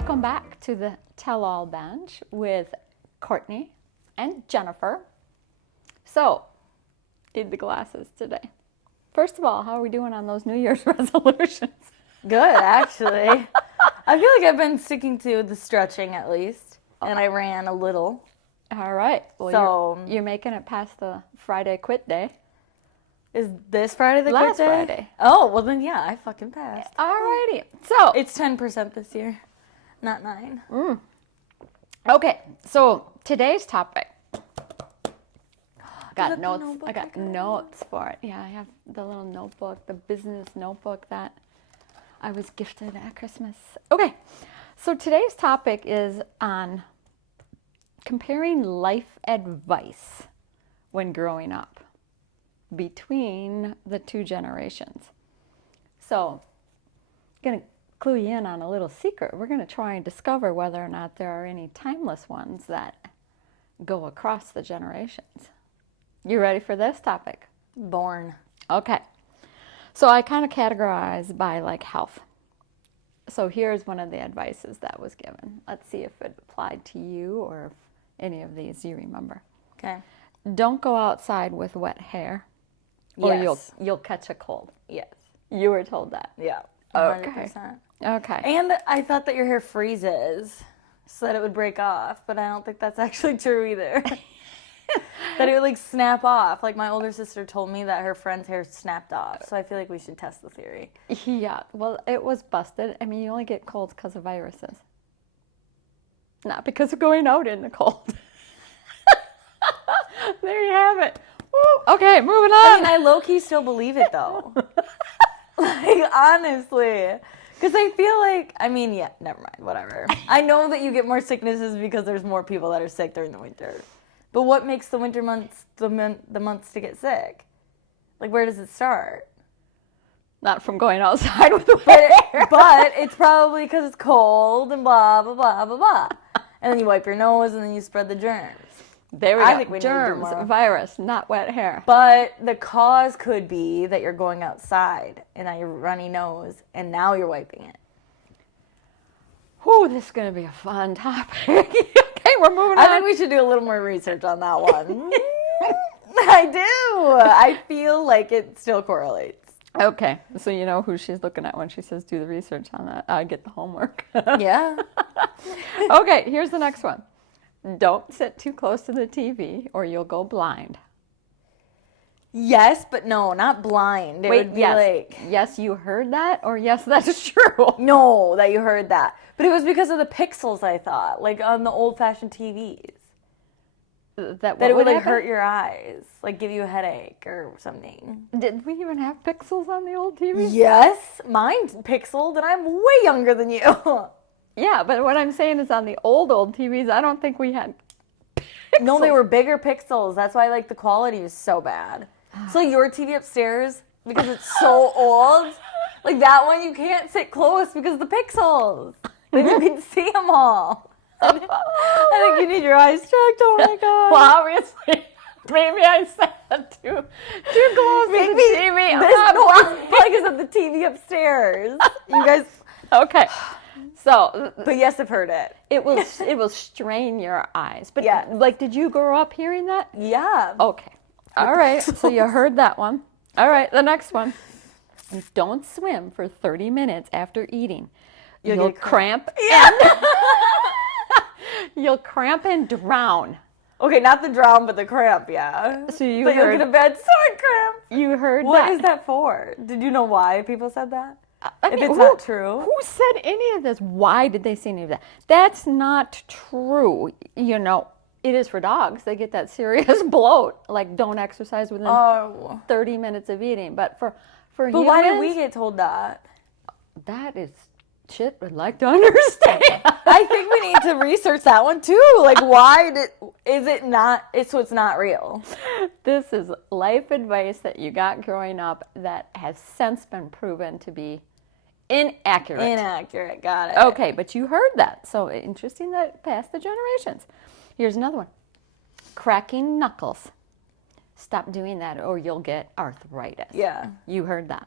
Welcome back to the Tell-All Bench with Courtney and Jennifer. So, did the glasses today. First of all, how are we doing on those New Year's resolutions? Good, actually. I feel like I've been sticking to the stretching at least, and I ran a little. All right. Well, So you're making it past the Friday quit day. Is this Friday the Last quit day? Friday. Oh, well then yeah, I fucking passed. All righty. So, It's 10% this year, not 9. okay. So, today's topic. that the Notes. notebook I got I got? notes for it. Yeah, I have the little notebook, the business notebook that I was gifted at Christmas. Okay. So, today's topic is on comparing life advice when growing up between the two generations. So, I'm going to clue you in on a little secret. We're going to try and discover whether or not there are any timeless ones that go across the generations. You ready for this topic? Born. Okay. So I kind of categorize by like health. So here's one of the advices that was given. Let's see if it applied to you or if any of these you remember. Okay. Don't go outside with wet hair or Yes. you'll catch a cold. Yes. You were told that. Yeah. Okay. 100%. Okay. And I thought that your hair freezes so that it would break off, but I don't think that's actually true either. That it would like snap off. Like my older sister told me that her friend's hair snapped off. So I feel like we should test the theory. Yeah, well, it was busted. I mean, you only get colds because of viruses. Not because of going out in the cold. There you have it. Woo. Okay, moving on. I mean, I low-key still believe it though. Like, honestly. Because I feel like, I mean, yeah, never mind, whatever. I know that you get more sicknesses because there's more people that are sick during the winter. But what makes the winter months the months to get sick? Like, where does it start? Not from going outside with the wet hair. But it's probably because it's cold and blah, blah, blah, blah, blah. And then you wipe your nose and then you spread the germs. There we I go. think we need to do Germs, more. virus, not wet hair. But the cause could be that you're going outside and now you're runny nose and now you're wiping it. Whew, this is going to be a fun topic. Okay, we're moving on. I think we should do a little more research on that one. I do. I feel like it still correlates. Okay, so you know who she's looking at when she says do the research on that. I get the homework. Yeah. Okay, here's the next one. Don't sit too close to the TV or you'll go blind. Yes, but no, not blind. It would be yes. like, Yes, you heard that, or yes, that's true. no, that you heard that. But it was because of the pixels, I thought, like on the old-fashioned TVs. That That it would like happen? hurt your eyes, like give you a headache or something. Did we even have pixels on the old TV? Yes, mine's pixeled and I'm way younger than you. Yeah, but what I'm saying is on the old TVs, I don't think we had pixels. No, they were bigger pixels. That's why like the quality is so bad. So your TV upstairs, because it's so old, like that one you can't sit close because of the pixels. Then you can see them all. I think you need your eyes checked. Oh my god. Well, obviously, maybe I sat too close to the TV. Because of the TV upstairs. You guys. Okay, so But yes, I've heard it. it will strain your eyes. But Yes. like, did you grow up hearing that? Yeah. Okay. All right. So you heard that one. All right. The next one. Don't swim for 30 minutes after eating. You'll get cramp. Yeah. You'll cramp and drown. Okay, not the drown, but the cramp, yeah. So you But you'll heard get a bad sore cramp. you heard What that. is that for? Did you know why people said that? I If mean, it's not true. Who said any of this? Why did they say any of that? That's not true. You know, it is for dogs. They get that serious bloat. Like, don't exercise within Oh. 30 minutes of eating. But for But humans, why did we get told that? that is shit I'd like to understand. I think we need to research that one too. Like, why is it not? So it's not real. This is life advice that you got growing up that has since been proven to be inaccurate. Inaccurate. Got it. Okay, but you heard that. So interesting that it passed the generations. Here's another one. Cracking knuckles. Stop doing that or you'll get arthritis. Yeah. You heard that.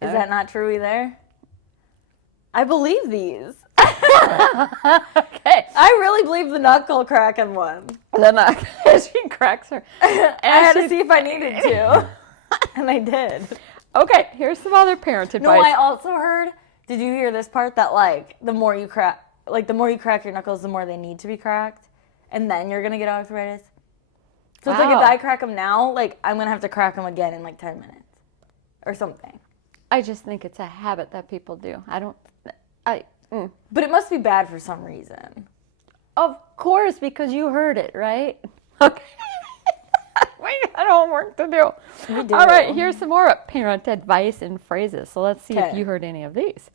Is that not true either? I believe these. Okay. I really believe the knuckle cracking one. Then she cracks her. I had to see if I needed to. And I did. Okay, here's some other parent advice. No, I also heard, did you hear this part that like the more you crack your knuckles, the more they need to be cracked, and then you're gonna get arthritis. So it's like if I crack them now, like I'm gonna have to crack them again in like 10 minutes or something. I just think it's a habit that people do. But it must be bad for some reason. Of course, because you heard it, right? Okay. We got homework to do. We do. All right, here's some more parent advice and phrases. So let's see if Okay. you heard any of these.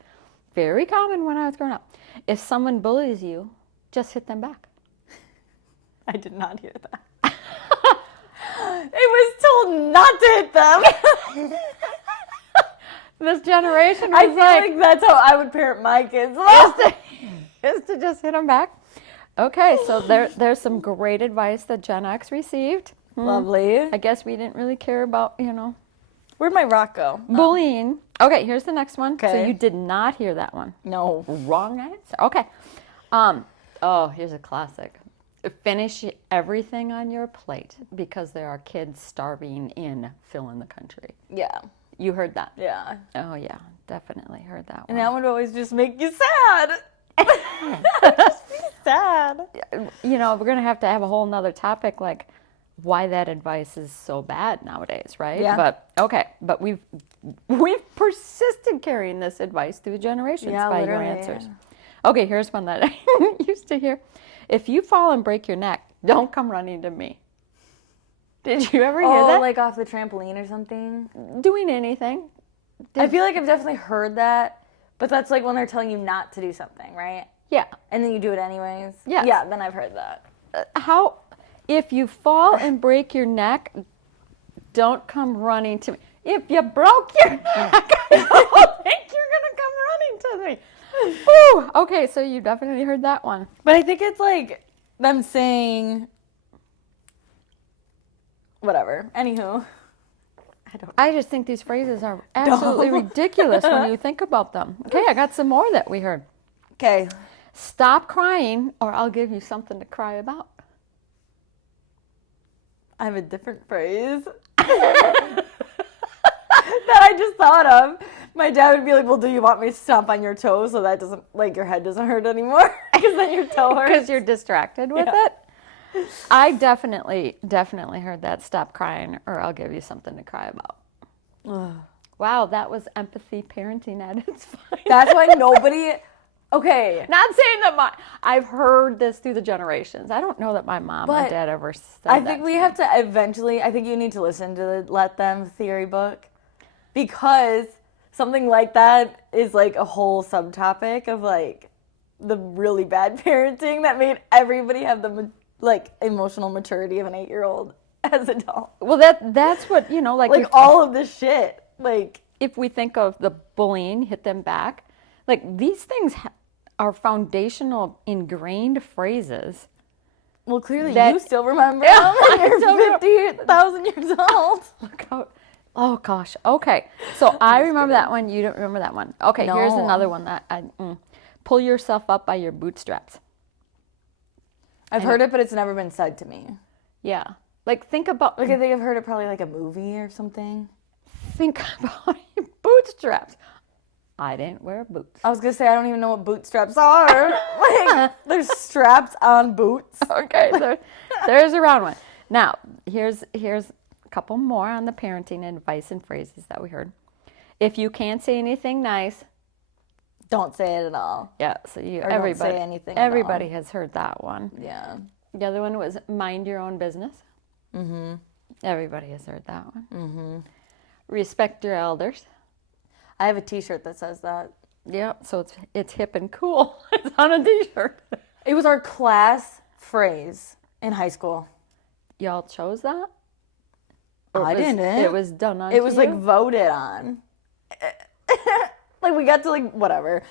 Very common when I was growing up. If someone bullies you, just hit them back. I did not hear that. It was told not to hit them. This generation I was feel like that's how I would parent my kids. is to just hit them back. Okay, so there's some great advice that Gen X received. Lovely. I guess we didn't really care about, Where'd my rock go? bullying. Okay, here's the next one. So Okay. you did not hear that one. No. Wrong answer. Okay. Here's a classic. Finish everything on your plate because there are kids starving in fill in the country. Yeah. You heard that? Yeah. Oh yeah, definitely heard that one. And that would always just make you sad. Just be sad. We're gonna have to have a whole nother topic like why that advice is so bad nowadays, right? Yeah. But we've persisted carrying this advice through generations by your literally. answers. Okay, here's one that I used to hear. If you fall and break your neck, don't come running to me. Did you ever hear that? Like off the trampoline or something? Doing anything. I feel like I've definitely heard that, but that's like when they're telling you not to do something, right? Yeah. And then you do it anyways? Yes. Yeah, then I've heard that. If you fall and break your neck, don't come running to me. If you broke your neck, I don't think you're going to come running to me. Whew. Okay, so you definitely heard that one. But I think it's like them saying, whatever. Anywho. I just think these phrases are absolutely ridiculous when you think about them. Okay, I got some more that we heard. Okay. Stop crying or I'll give you something to cry about. I have a different phrase that I just thought of. My dad would be like, well, do you want me to stomp on your toe so that doesn't, like, your head doesn't hurt anymore? Because then your toe hurts. Because you're distracted with it. I definitely heard that. Stop crying or I'll give you something to cry about. Wow, that was empathy parenting at its finest. That's why nobody... Okay. Not saying that I've heard this through the generations. I don't know that my mom or dad ever said that. I think we have to eventually... I think you need to listen to the Let Them theory book. Because something like that is like a whole subtopic of like the really bad parenting that made everybody have the emotional maturity of an 8-year-old as adult. Well, that's what, like all of this shit. Like, if we think of the bullying, hit them back, like these things are foundational, ingrained phrases. well, clearly That- you still remember Yeah, them. I still You're 50,000 years old. Look out. Oh, gosh. Okay. So I remember that one. You don't remember that one. Okay, here's No. another one that pull yourself up by your bootstraps. I've heard it, but it's never been said to me. Yeah. Like, think about Like, I think I've heard it probably like a movie or something. your bootstraps. I didn't wear boots. I was going to say, I don't even know what bootstraps are. Like, there's straps on boots. Okay, there's a round one. Now, here's a couple more on the parenting advice and phrases that we heard. If you can't say anything nice, Don't say it at all. yeah. So Or everybody, don't say anything at all. everybody has heard that one. Yeah. The other one was mind your own business. Mm-hmm. Everybody has heard that one. Mm-hmm. Respect your elders. I have a t-shirt that says that. Yeah. So it's hip and cool. It's on a t-shirt. It was our class phrase in high school. Y'all chose that? I didn't. It was done on. It was like voted on. Like we got to like whatever.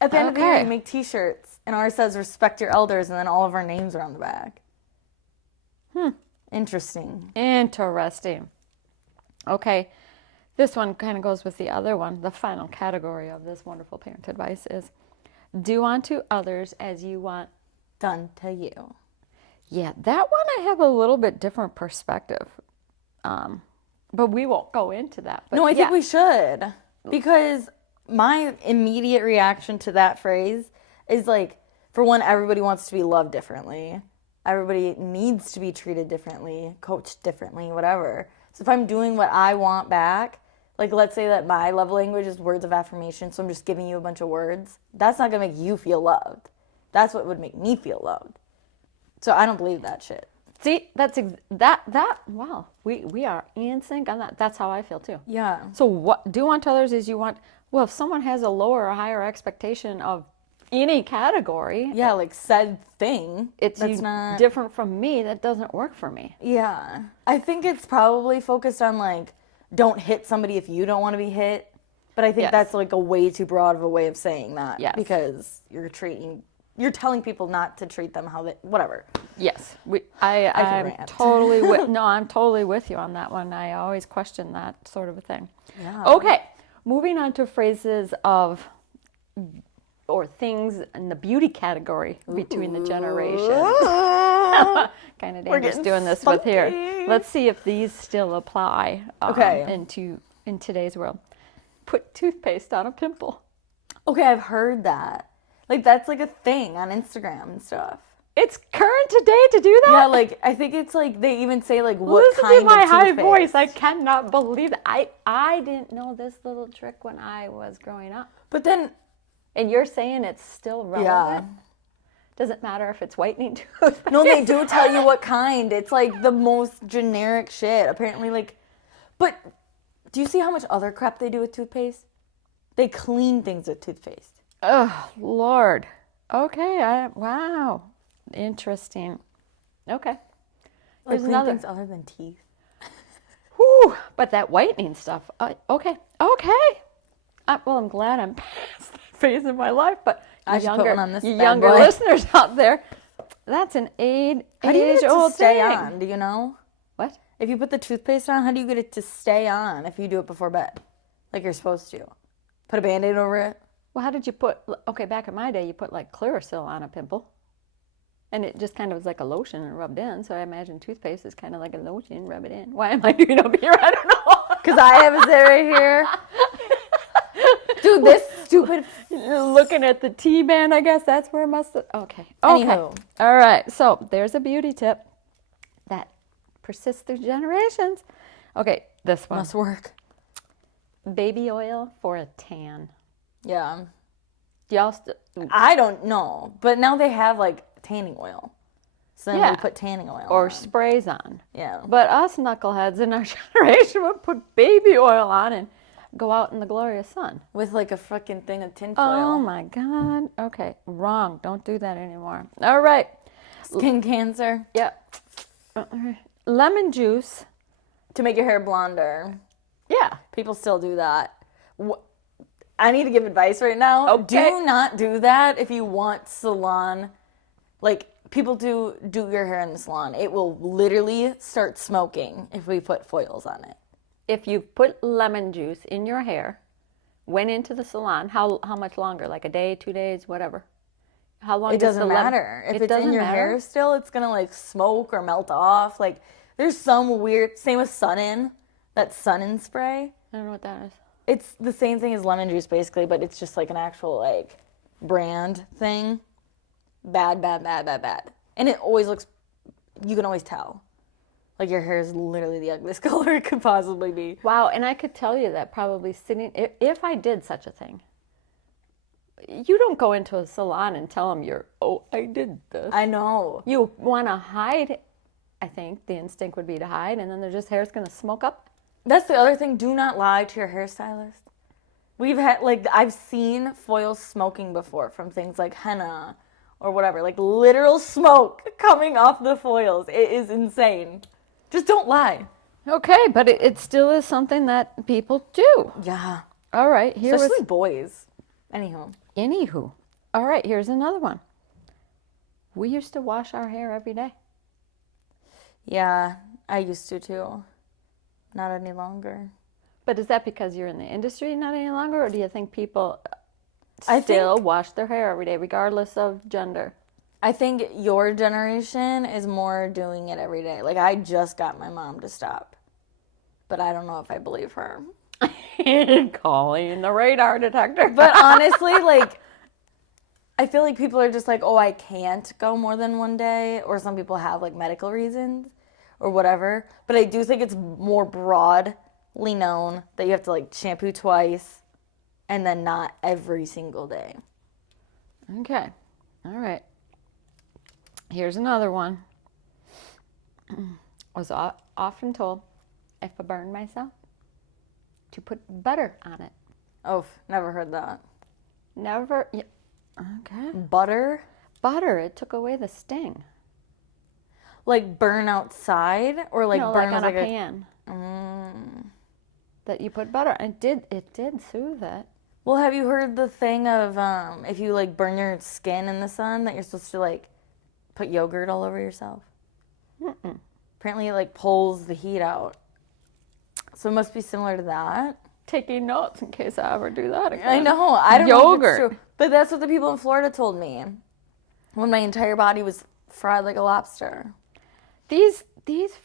At the end of the year, Okay. we make t-shirts, and ours says "Respect your elders," and then all of our names are on the back. Interesting. Interesting. Okay. This one kind of goes with the other one. The final category of this wonderful parent advice is Do unto others as you want. Done to you. Yeah, that one I have a little bit different perspective. But we won't go into that. But No, I think yeah. we should. Because my immediate reaction to that phrase is like, for one, everybody wants to be loved differently. Everybody needs to be treated differently, coached differently, whatever. So if I'm doing what I want back, like let's say that my love language is words of affirmation, so I'm just giving you a bunch of words, that's not going to make you feel loved. That's what would make me feel loved. So I don't believe that shit. See, wow, we are in sync on that. That's how I feel too. Yeah. So what do unto others as you want? Well, if someone has a lower or higher expectation of any category, Yeah, like said thing. it's that's not different from me. That doesn't work for me. Yeah. I think it's probably focused on like, don't hit somebody if you don't want to be hit. But I think Yes. that's like a way too broad of a way of saying that. Yes. Because you're telling people not to treat them how they, whatever. Yes, I'm rant. totally I'm totally with you on that one. I always question that sort of a thing. Yeah. Okay, moving on to phrases or things in the beauty category between the generations. Kind of dangerous getting doing this with here. spunky. Let's see if these still apply Okay. in today's world. Put toothpaste on a pimple. Okay, I've heard that. Like that's like a thing on Instagram and stuff. It's current today to do that? Yeah, like I think it's like they even say like what Listen kind to my of high toothpaste. voice. I cannot believe it. I didn't know this little trick when I was growing up. But then And you're saying it's still relevant? Doesn't matter if it's whitening toothpaste. No, they do tell you what kind. It's like the most generic shit. Apparently, like, but do you see how much other crap they do with toothpaste? They clean things with toothpaste. Oh, Lord. Okay. Wow. Interesting. Okay. Like There's clean another. things other than teeth. Whew, but that whitening stuff. Okay. Well, I'm glad I'm past that phase in my life, but I should put one on this you bad younger boy. listeners out there, that's an How do you get it to age-old stay thing. on? Do you know? What? If you put the toothpaste on, how do you get it to stay on if you do it before bed? Like you're supposed to. Put a Band-Aid over it? Well, how did you put, okay, back in my day, you put like Clearasil on a pimple. And it just kind of was like a lotion and rubbed in. So I imagine toothpaste is kind of like a lotion, rub it in. Why am I doing up here? I don't know. Because I have it right here. Dude, this stupid... Looking at the T-band, I guess that's where it must have... Okay. Anywho. All right. So there's a beauty tip that persists through generations. Okay, this one. Must work. Baby oil for a tan. Yeah. Y'all I don't know. But now they have like tanning oil. So then Yeah. we put tanning oil or on. sprays on. Yeah. But us knuckleheads in our generation would put baby oil on and go out in the glorious sun. With like a freaking thing of tinfoil. Oh my God. Okay. Wrong. Don't do that anymore. All right. Skin cancer. Yep. Lemon juice. To make your hair blonder. Yeah. People still do that. I need to give advice right now. Okay. Do not do that if you want salon. Like, people do your hair in the salon. It will literally start smoking if we put foils on it. If you put lemon juice in your hair, went into the salon, how much longer? Like a day, 2 days, whatever? How long It does doesn't the lemon- matter. If It it's in doesn't your matter? hair still, it's going to like smoke or melt off. Like, there's some weird, same with Sun-In, that Sun-In spray. I don't know what that is. It's the same thing as lemon juice basically, but it's just like an actual like brand thing. Bad. And it always looks, you can always tell. Like your hair is literally the ugliest color it could possibly be. Wow, and I could tell you that probably sitting, if I did such a thing, you don't go into a salon and tell them I did this. I know. You want to hide, I think the instinct would be to hide, and then their just hair's going to smoke up. That's the other thing. Do not lie to your hairstylist. I've seen foils smoking before from things like henna or whatever. Like literal smoke coming off the foils. It is insane. Just don't lie. Okay, but it still is something that people do. Yeah. All right, Especially boys. Anywho. All right, here's another one. We used to wash our hair every day. Yeah, I used to too. Not any longer. But is that because you're in the industry not any longer, or do you think people still wash their hair every day, regardless of gender. I think your generation is more doing it every day. Like, I just got my mom to stop. But I don't know if I believe her. Calling the radar detector. But honestly, like, I feel like people are just like, oh, I can't go more than one day. Or some people have, like, medical reasons or whatever. But I do think it's more broadly known that you have to, like, shampoo twice and then not every single day. Okay. All right. Here's another one. I was often told if I burn myself to put butter on it. Oh, never heard that. Never. Yeah. Okay. Butter? Butter. It took away the sting. Like burn outside or like burn like on like a pan. That you put butter. It did soothe it. Well, have you heard the thing of if you like burn your skin in the sun that you're supposed to like put yogurt all over yourself? Mm-mm. Apparently it like pulls the heat out. So it must be similar to that. Taking notes in case I ever do that again. I know. I don't know if it's Yogurt. true. But that's what the people in Florida told me when my entire body was fried like a lobster. These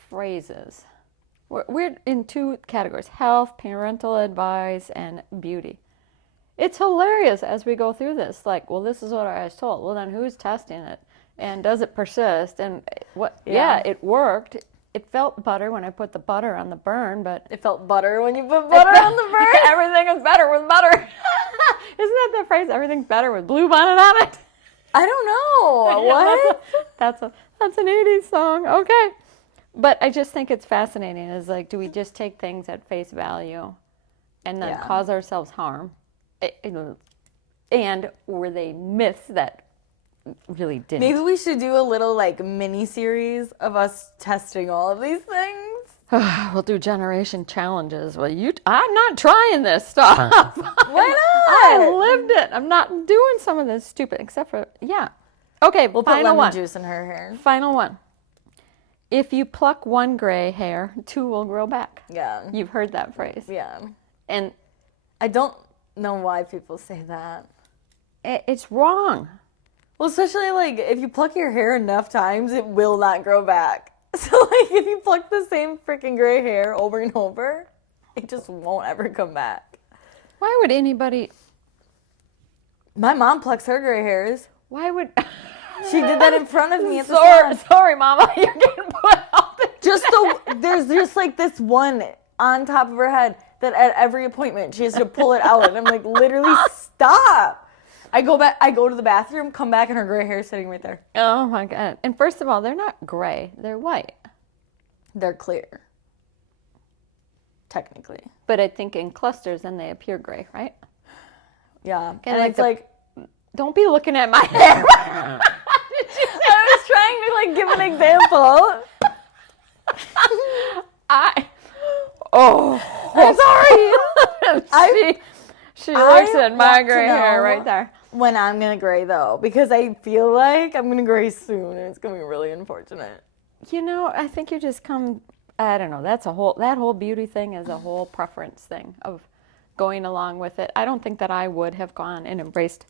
phrases, we're in two categories: health, parental advice, and beauty. It's hilarious as we go through this. Like, well, this is what I was told. Well, then who's testing it? And does it persist? And what? Yeah, it worked. It felt butter when I put the butter on the burn, but It felt butter when you put butter on the burn. everything is better with butter. Isn't that the phrase? Everything's better with blue bonnet on it. I don't know. What? That's an 80s song. Okay. But I just think it's fascinating. Is like, do we just take things at face value and then cause ourselves harm? And were they myths that really didn't? Maybe we should do a little like mini series of us testing all of these things. We'll do generation challenges. Well, I'm not trying this stuff. Why not? I lived it. I'm not doing some of this stupid, except for, Okay, We'll put final lemon one. juice in her hair. Final one. If you pluck one gray hair, two will grow back. Yeah. You've heard that phrase. Yeah. And I don't know why people say that. it's wrong. Well, especially like if you pluck your hair enough times, it will not grow back. So like if you pluck the same freaking gray hair over and over, it just won't ever come back. Why would anybody... My mom plucks her gray hairs. Why would... She did that in front of me at the salon. Sorry, Mama. You're getting put out there. There's just like this one on top of her head that at every appointment she has to pull it out. And I'm like, literally stop. I go to the bathroom, come back, and her gray hair is sitting right there. Oh, my God. And first of all, they're not gray. They're white. They're clear. Technically. But I think in clusters, then they appear gray, right? Yeah. And And it's like... Don't be looking at my hair. I was trying to like give an example. I'm sorry. She looks at my want to gray hair know right there. When I'm gonna gray though, because I feel like I'm gonna gray soon, and it's gonna be really unfortunate. I think you just come. I don't know. That whole beauty thing is a whole preference thing of going along with it. I don't think that I would have gone and embraced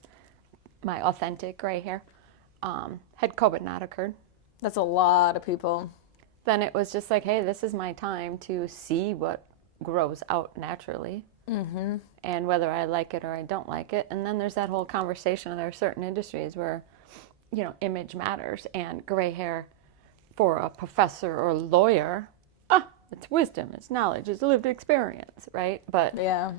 my authentic gray hair had COVID not occurred. That's a lot of people. Then it was just like, hey, this is my time to see what grows out naturally. Mm-hmm. And whether I like it or I don't like it. And then there's that whole conversation. There are certain industries where, image matters. And gray hair for a professor or lawyer, it's wisdom, it's knowledge, it's lived experience, right? But Yeah.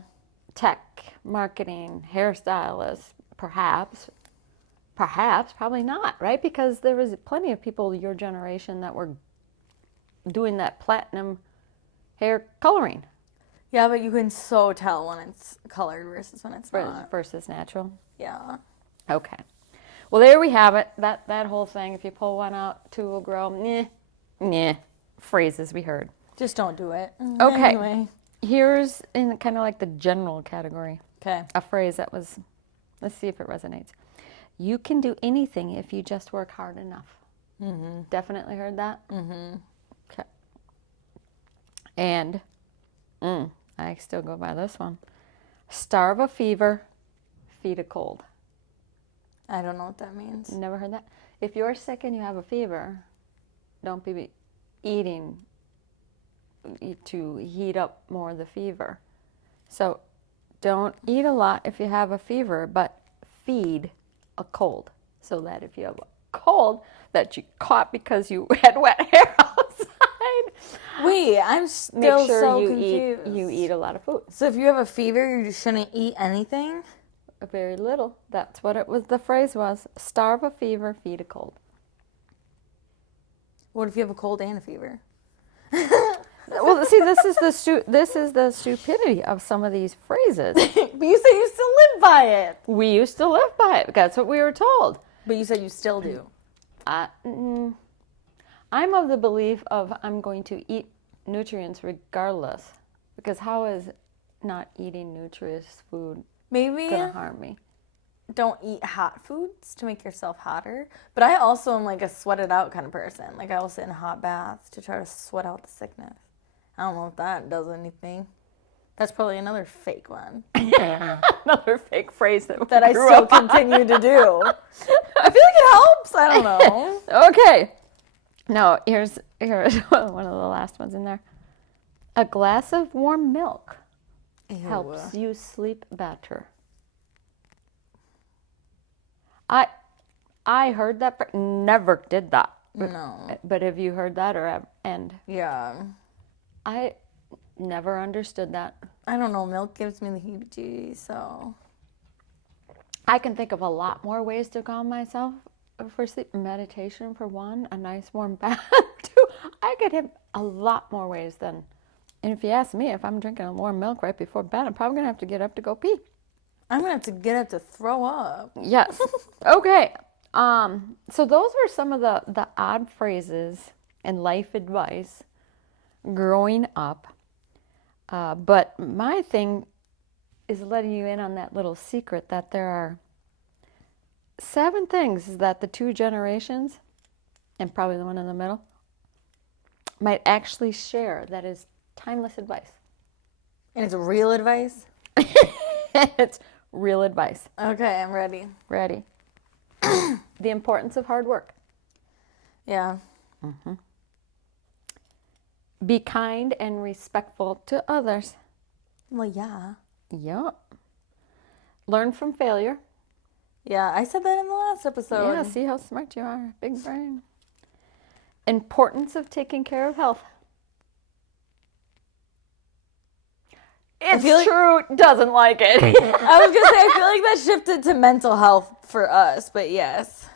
tech, marketing, hairstylists, perhaps, probably not, right? Because there was plenty of people your generation that were doing that platinum hair coloring. Yeah, but you can so tell when it's colored versus when it's not. Versus natural. Yeah. Okay. Well, there we have it. That whole thing. If you pull one out, two will grow. Phrases we heard. Just don't do it. Okay. Anyway. Here's in kind of like the general category. Okay. A phrase that was, let's see if it resonates. You can do anything if you just work hard enough. Mm-hmm. Definitely heard that? Mm-hmm. Okay. And I still go by this one. Starve a fever, feed a cold. I don't know what that means. Never heard that? If you're sick and you have a fever, don't be eating to heat up more the fever. So don't eat a lot if you have a fever, but feed a cold. So that if you have a cold that you caught because you had wet hair outside. Wait, I'm still Make sure so you confused. you eat a lot of food. So if you have a fever, you shouldn't eat anything? Very little. That's what it was. The phrase was, starve a fever, feed a cold. What if you have a cold and a fever? Well, see, this is the stupidity of some of these phrases. But you say you still live by it. We used to live by it. That's what we were told. But you said you still do. I'm of the belief of I'm going to eat nutrients regardless. Because how is not eating nutritious food Maybe going to harm me? don't eat hot foods to make yourself hotter. But I also am like a sweat it out kind of person. Like I will sit in hot baths to try to sweat out the sickness. I don't know if that does anything. That's probably another fake one. Another fake phrase that I grew still up on. continue to do. I feel like it helps. I don't know. Okay. No, here's one of the last ones in there. A glass of warm milk helps you sleep better. I heard that, but never did that. No. But have you heard that Yeah. I never understood that. I don't know. Milk gives me the heebie-jeebies, so. I can think of a lot more ways to calm myself for sleep. Meditation for one, a nice warm bath two. I could have a lot more ways than. And if you ask me, if I'm drinking a warm milk right before bed, I'm probably gonna have to get up to go pee. I'm going to have to get up to throw up. Yes. Okay. So those were some of the odd phrases and life advice growing up. But my thing is letting you in on that little secret that there are 7 things that the 2 generations, and probably the one in the middle, might actually share that is timeless advice. And it's real advice? It's real advice. Okay, I'm ready. Ready? The importance of hard work. Yeah. Be kind and respectful to others. Well, yeah. Yup. Learn from failure. Yeah, I said that in the last episode. Yeah, see how smart you are. Big brain. Importance of taking care of health. It's true, doesn't like it. I was going to say, I feel like that shifted to mental health for us, but yes.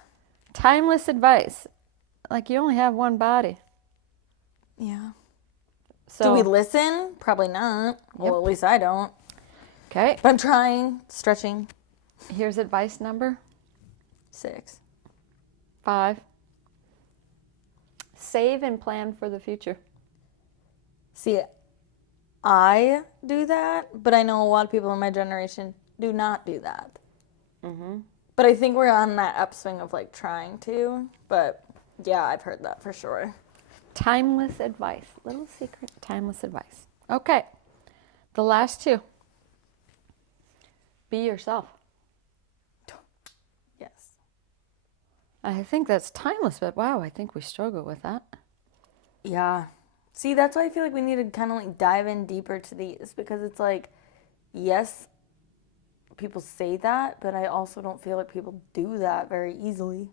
Timeless advice. Like, you only have one body. Yeah. So, Do we listen? Probably not. Well, at least I don't. Okay, But I'm trying. Stretching. here's advice number 6. 5. Save and plan for the future. See, I do that, but I know a lot of people in my generation do not do that. But I think we're on that upswing of like trying to. But yeah, I've heard that for sure. Timeless advice. Little secret, timeless advice. Okay, the last 2. Be yourself. Yes. I think that's timeless, but wow, I think we struggle with that. Yeah. See, that's why I feel like we need to kind of like dive in deeper to these, because it's like, yes, people say that, but I also don't feel like people do that very easily.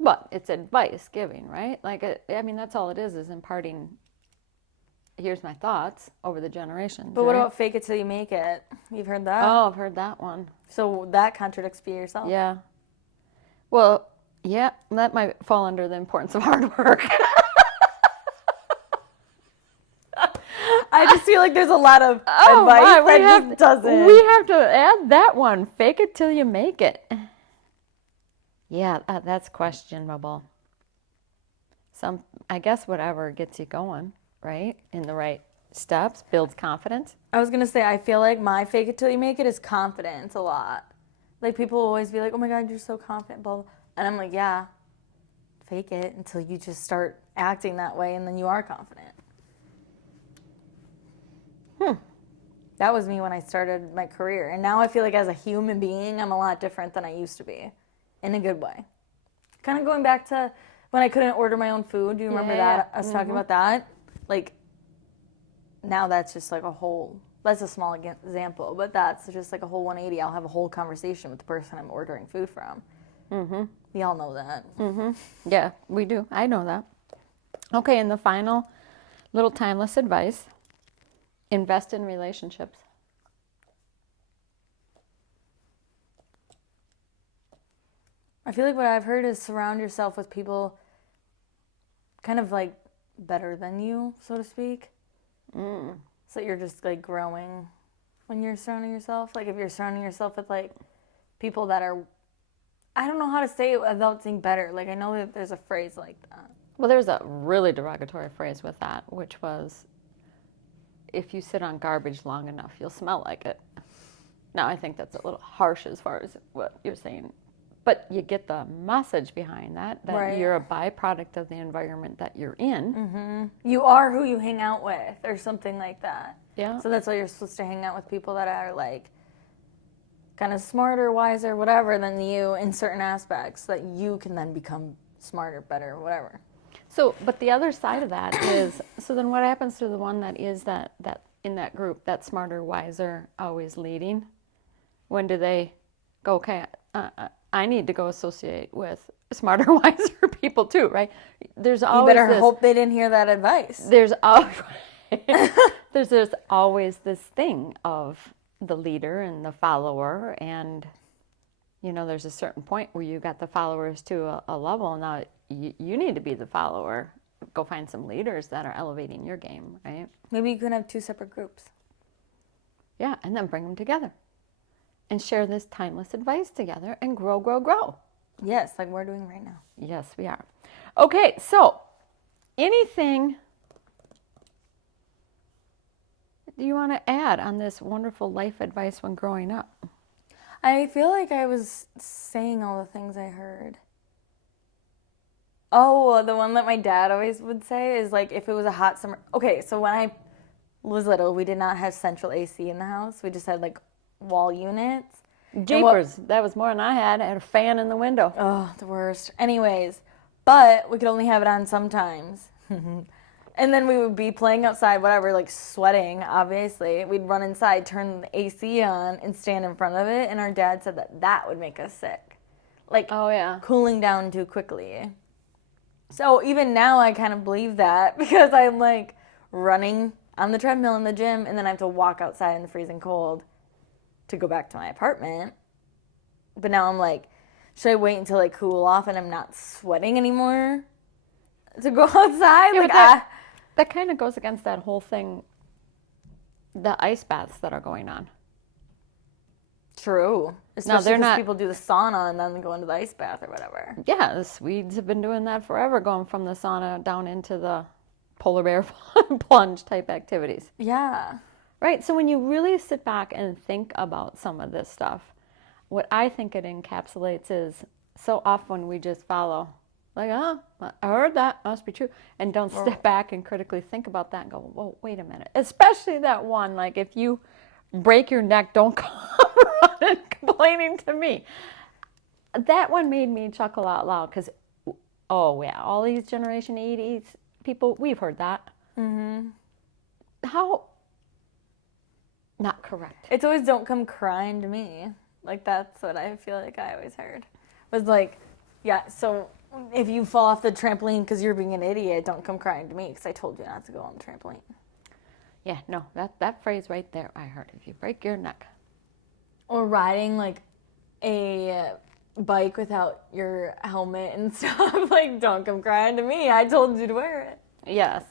But it's advice giving, right? Like, I mean, that's all it is imparting, here's my thoughts over the generations. But what right? about fake it till you make it? You've heard that? Oh, I've heard that one. So that contradicts be yourself. Yeah. Well, yeah, that might fall under the importance of hard work. I just feel like there's a lot of advice that just doesn't. We have to add that one. Fake it till you make it. Yeah, that's questionable. I guess whatever gets you going, right? In the right steps, builds confidence. I was going to say, I feel like my fake it till you make it is confidence a lot. Like, people will always be like, oh my God, you're so confident, blah, blah. And I'm like, yeah, fake it until you just start acting that way, and then you are confident. That was me when I started my career. And now I feel like as a human being, I'm a lot different than I used to be in a good way. Kind of going back to when I couldn't order my own food. Do you remember that? I was talking about that. Like, now that's just like that's a small example, but that's just like a whole 180. I'll have a whole conversation with the person I'm ordering food from. Mm-hmm. We all know that. Mm-hmm. Yeah, we do. I know that. Okay, and the final little timeless advice. Invest in relationships. I feel like what I've heard is surround yourself with people kind of like better than you, so to speak. So you're just like growing when you're surrounding yourself. Like if you're surrounding yourself with like people that are, I don't know how to say it without saying better. Like I know that there's a phrase like that. Well, there's a really derogatory phrase with that, which was, if you sit on garbage long enough, you'll smell like it. Now, I think that's a little harsh as far as what you're saying, but you get the message behind that Right. you're a byproduct of the environment that you're in. Mm-hmm. You are who you hang out with, or something like that. Yeah. So that's why you're supposed to hang out with people that are like kind of smarter, wiser, whatever than you in certain aspects, so that you can then become smarter, better, whatever. So, but the other side of that is, so then what happens to the one that is that in that group, that smarter, wiser, always leading? When do they go, okay, I need to go associate with smarter, wiser people too, right? There's always You better hope they didn't hear that advice. There's always, there's always this thing of the leader and the follower, and you know, there's a certain point where you got the followers to a level. Now you need to be the follower. Go find some leaders that are elevating your game, right? Maybe you can have 2 separate groups. Yeah, and then bring them together and share this timeless advice together and grow, grow, grow. Yes, like we're doing right now. Yes, we are. Okay, so anything do you want to add on this wonderful life advice when growing up? I feel like I was saying all the things I heard. Oh, the one that my dad always would say is like, if it was a hot summer. Okay, so when I was little, we did not have central AC in the house. We just had like wall units. Jeepers, that was more than I had. I had a fan in the window. Oh, the worst. Anyways, but we could only have it on sometimes. And then we would be playing outside, whatever, like sweating, obviously. We'd run inside, turn the AC on, and stand in front of it. And our dad said that would make us sick. Like, Oh, yeah. cooling down too quickly. So even now I kind of believe that because I'm like running on the treadmill in the gym and then I have to walk outside in the freezing cold to go back to my apartment. But now I'm like, should I wait until I cool off and I'm not sweating anymore to go outside? Yeah, like but that kind of goes against that whole thing, the ice baths that are going on. True. Especially they're 'cause not- people do the sauna and then go into the ice bath or whatever. Yeah, the Swedes have been doing that forever, going from the sauna down into the polar bear plunge type activities. Yeah. Right, so when you really sit back and think about some of this stuff, what I think it encapsulates is so often we just follow, like, oh, I heard that, must be true, and don't step back and critically think about that and go, whoa, wait a minute. Especially that one, like if you break your neck, don't come running complaining to me. That one made me chuckle out loud because, oh yeah, all these Generation 80s people, we've heard that. Mm-hmm. How not correct. It's always don't come crying to me. Like that's what I feel like I always heard. Was like, yeah, so if you fall off the trampoline because you're being an idiot, don't come crying to me because I told you not to go on the trampoline. Yeah, no, that phrase right there, I heard. If you break your neck. Or riding like a bike without your helmet and stuff. Like, don't come crying to me. I told you to wear it. Yes.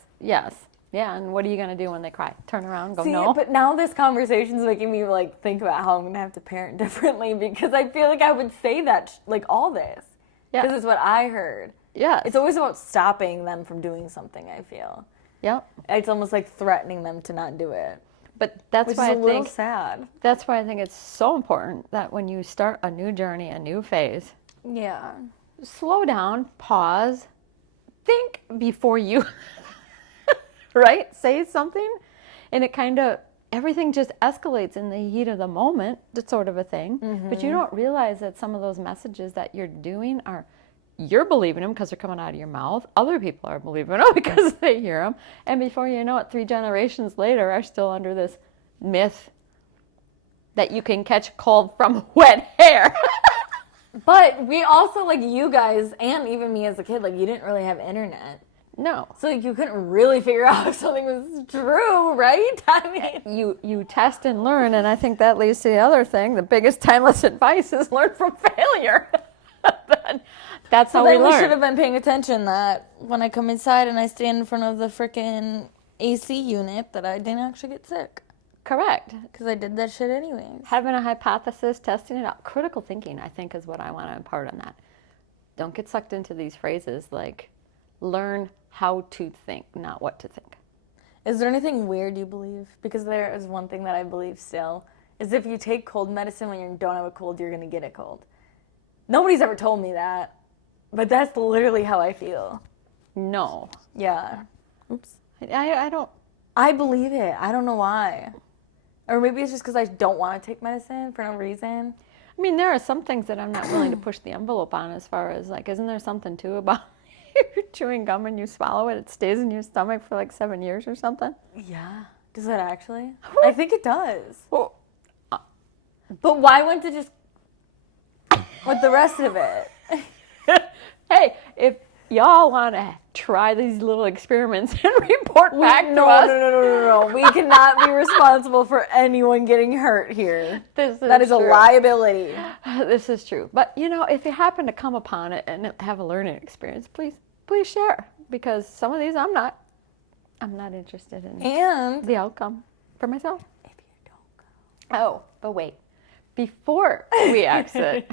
Yeah, and what are you going to do when they cry? Turn around and go, See, no? but now this conversation's making me like think about how I'm going to have to parent differently because I feel like I would say that, like all this. Yeah. Because it's what I heard. Yes. It's always about stopping them from doing something, I feel. Yep. It's almost like threatening them to not do it. But that's Which why is a I little think sad. that's why I think it's so important that when you start a new journey, a new phase, Yeah. slow down, pause, think before you right? Say something. And it kind of everything just escalates in the heat of the moment, that sort of a thing. But you don't realize that some of those messages that you're doing are, you're believing them because they're coming out of your mouth. Other people are believing them because they hear them. And before you know it, 3 generations later are still under this myth that you can catch a cold from wet hair. But we also, like, you guys, and even me as a kid, like, you didn't really have internet. No. So like, you couldn't really figure out if something was true, right? I mean, You test and learn, and I think that leads to the other thing. The biggest timeless advice is learn from failure. That's how we then we should learn. have been paying attention that when I come inside and I stand in front of the frickin' AC unit that I didn't actually get sick. Correct. Because I did that shit anyways. Having a hypothesis, testing it out. Critical thinking, I think, is what I want to impart on that. Don't get sucked into these phrases like, learn how to think, not what to think. Is there anything weird you believe? Because there is one thing that I believe still, is if you take cold medicine when you don't have a cold, you're going to get a cold. Nobody's ever told me that, but that's literally how I feel. No. Yeah. Oops. I don't. I believe it. I don't know why. Or maybe it's just because I don't want to take medicine for no reason. I mean, there are some things that I'm not willing to push the envelope on as far as, like, isn't there something, too, about if you're chewing gum and you swallow it, it stays in your stomach for, like, 7 years or something? Yeah. Does that actually? I think it does. Well, But why wouldn't it just with the rest of it? hey, if y'all want to try these little experiments and report back to us. No. We cannot be responsible for anyone getting hurt here. That is a true. liability. This is true. But, you know, if you happen to come upon it and have a learning experience, please share. Because some of these I'm not interested in And the outcome for myself. if you don't go. Oh, but wait. Before we exit,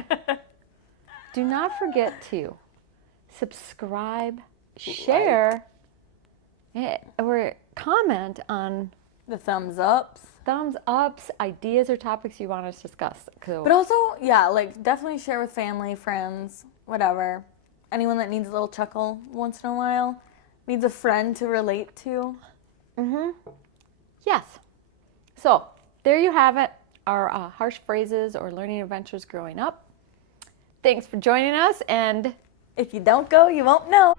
do not forget to subscribe, share, or comment on The thumbs ups. thumbs ups, ideas, or topics you want us to discuss. But also, yeah, like definitely share with family, friends, whatever. Anyone that needs a little chuckle once in a while, needs a friend to relate to. Yes. So, there you have it. Our harsh phrases or learning adventures growing up. Thanks for joining us, and If you don't go, you won't know.